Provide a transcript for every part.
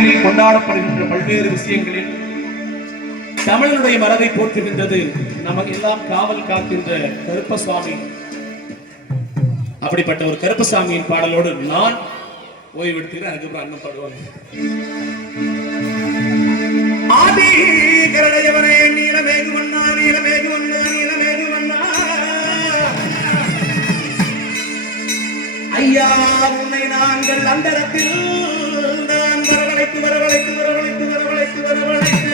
கோயிலில் கொண்டாடப்படுகின்ற பல்வேறு விஷயங்களில் தமிழனுடைய மரபை போற்றுகின்றது நமக்கு எல்லாம் காவல் காக்கின்ற கருப்பசாமி. அப்படிப்பட்ட ஒரு கருப்பசாமியின் பாடலோடு நான் ஓய்வு எடுத்துக்கிறேன் அதுக்கப்புறம் அண்ணன் பாடுவாங்க ஆதி கரடையவனே நீலமேகு வண்ணா நீலமேகு வண்ணா நீலமேகு வண்ணா ஐயா உன்னை நாங்கள் அந்தரத்தில் வரவழைத்து வரவழைத்து வரவழைத்து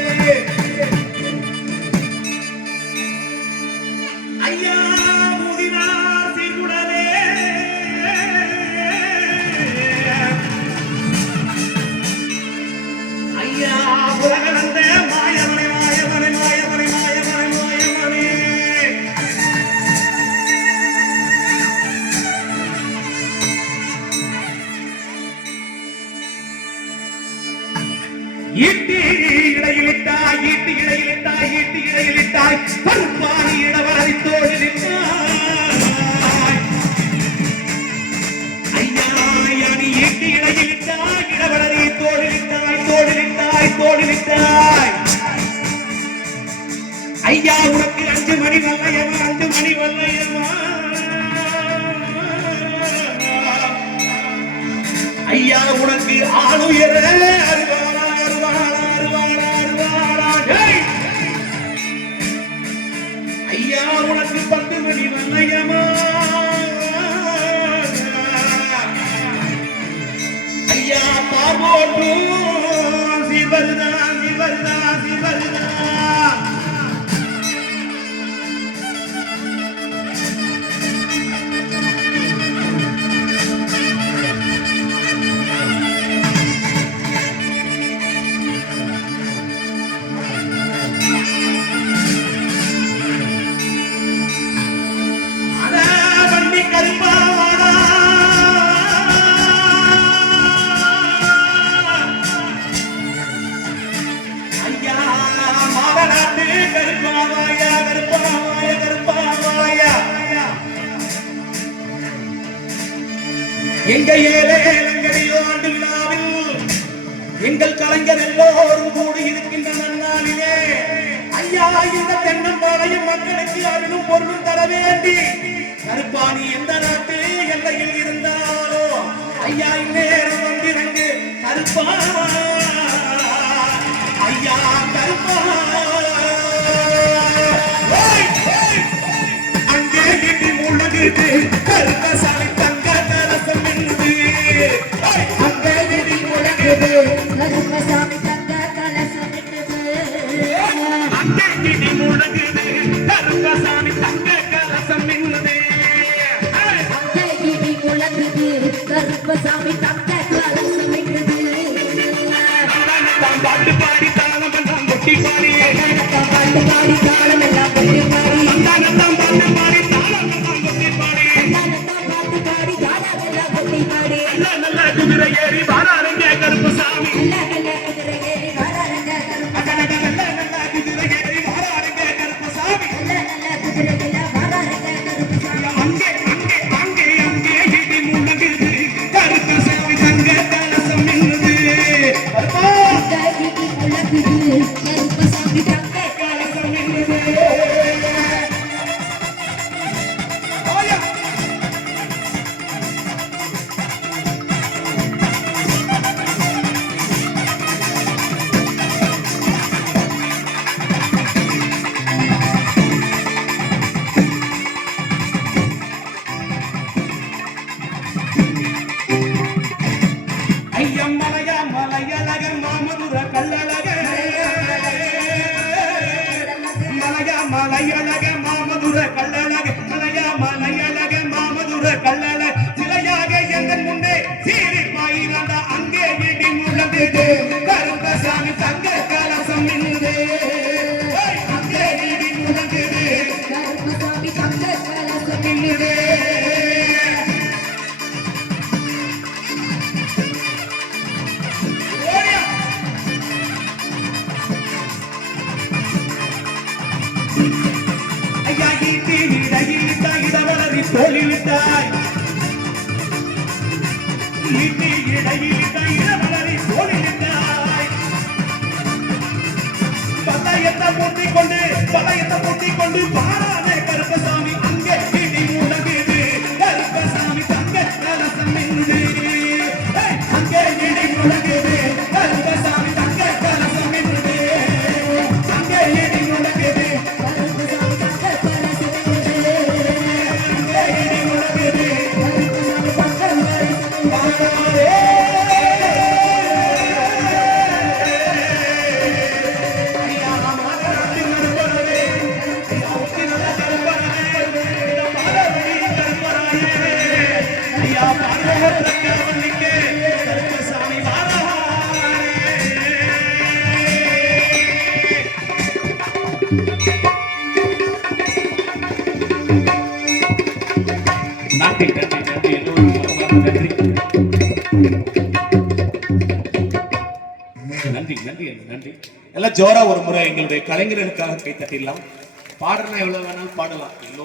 ஈட்டி இடையிலிட்டாய் ஈட்டி இடையிலிட்டாய் ஈட்டி இடையிலிட்டாய் பருப்பாணி இடவரை தோழிலிட்டாய் ஐயா ஐயா யானி ஈட்டி இடையிலிட்டாய் இடவரை தோழிலிட்டாய் தோழிலிட்டாய் தோழிலிட்டாய் ஐயா உனக்கு அஞ்சு மணி வல்லையமா அஞ்சு மணி வல்லையமா ஐயா உனக்கு ஆளுயர அருவாளா பார்வோட்டும் சிவருதா சிவருதா சிவருதா எங்கள் கலைஞர் எல்லோரும் கூடி இருக்கின்ற நன்னாளிலே ஐயா இந்த தென்னம்பாளையம் மக்களுக்கு அருளும் பொருளும் தர வேண்டி கருப்பாணி எந்த நாட்டு முழுகுது கருப்பசாமி தங்க என்று ஓய், அங்கே இடி முழுகுது கருப்பசாமி தங்க கலசமிட்டது அங்கே இடி முழங்குது. கருப்பசாமி தங்க கலசம் மின்னுது! அங்கே இடி முழங்குது. கருப்பசாமி தங்க கலசமிட்டது தாம் பாட்டு பாடி தாளம் எல்லாம் கொட்டி பாடி. பாட்டு பாடி தாளம் எல்லாம் கொட்டி பாடி. பாட்டு பாடி குதிரை ஏறி வாராருங்க கருப்ப நல்ல நல்ல மாமதுர கல்லழக சிலையாக எங்கள் முன்னே சீறி பாயிரண்ட அங்கே இடி உள்ளது தோலிவிட்டாய் இனி இடையில் இளவலரை தோலிவிட்டாய் பலயத்தை பூட்டிக் கொண்டு பலயத்தை பூட்டிக் கொண்டு பாராதே கருப்பசாமி நன்றி நன்றி நன்றி எல்லோருக்கும் நன்றி. நன்றி நன்றி நன்றி எல்லாம் ஜோரா ஒரு முறை எங்களுடைய கலைஞர்களுக்காக கை தட்டிடலாம். பாடுறதுனா எவ்வளவு வேணாலும் பாடலாம். எல்லோரும்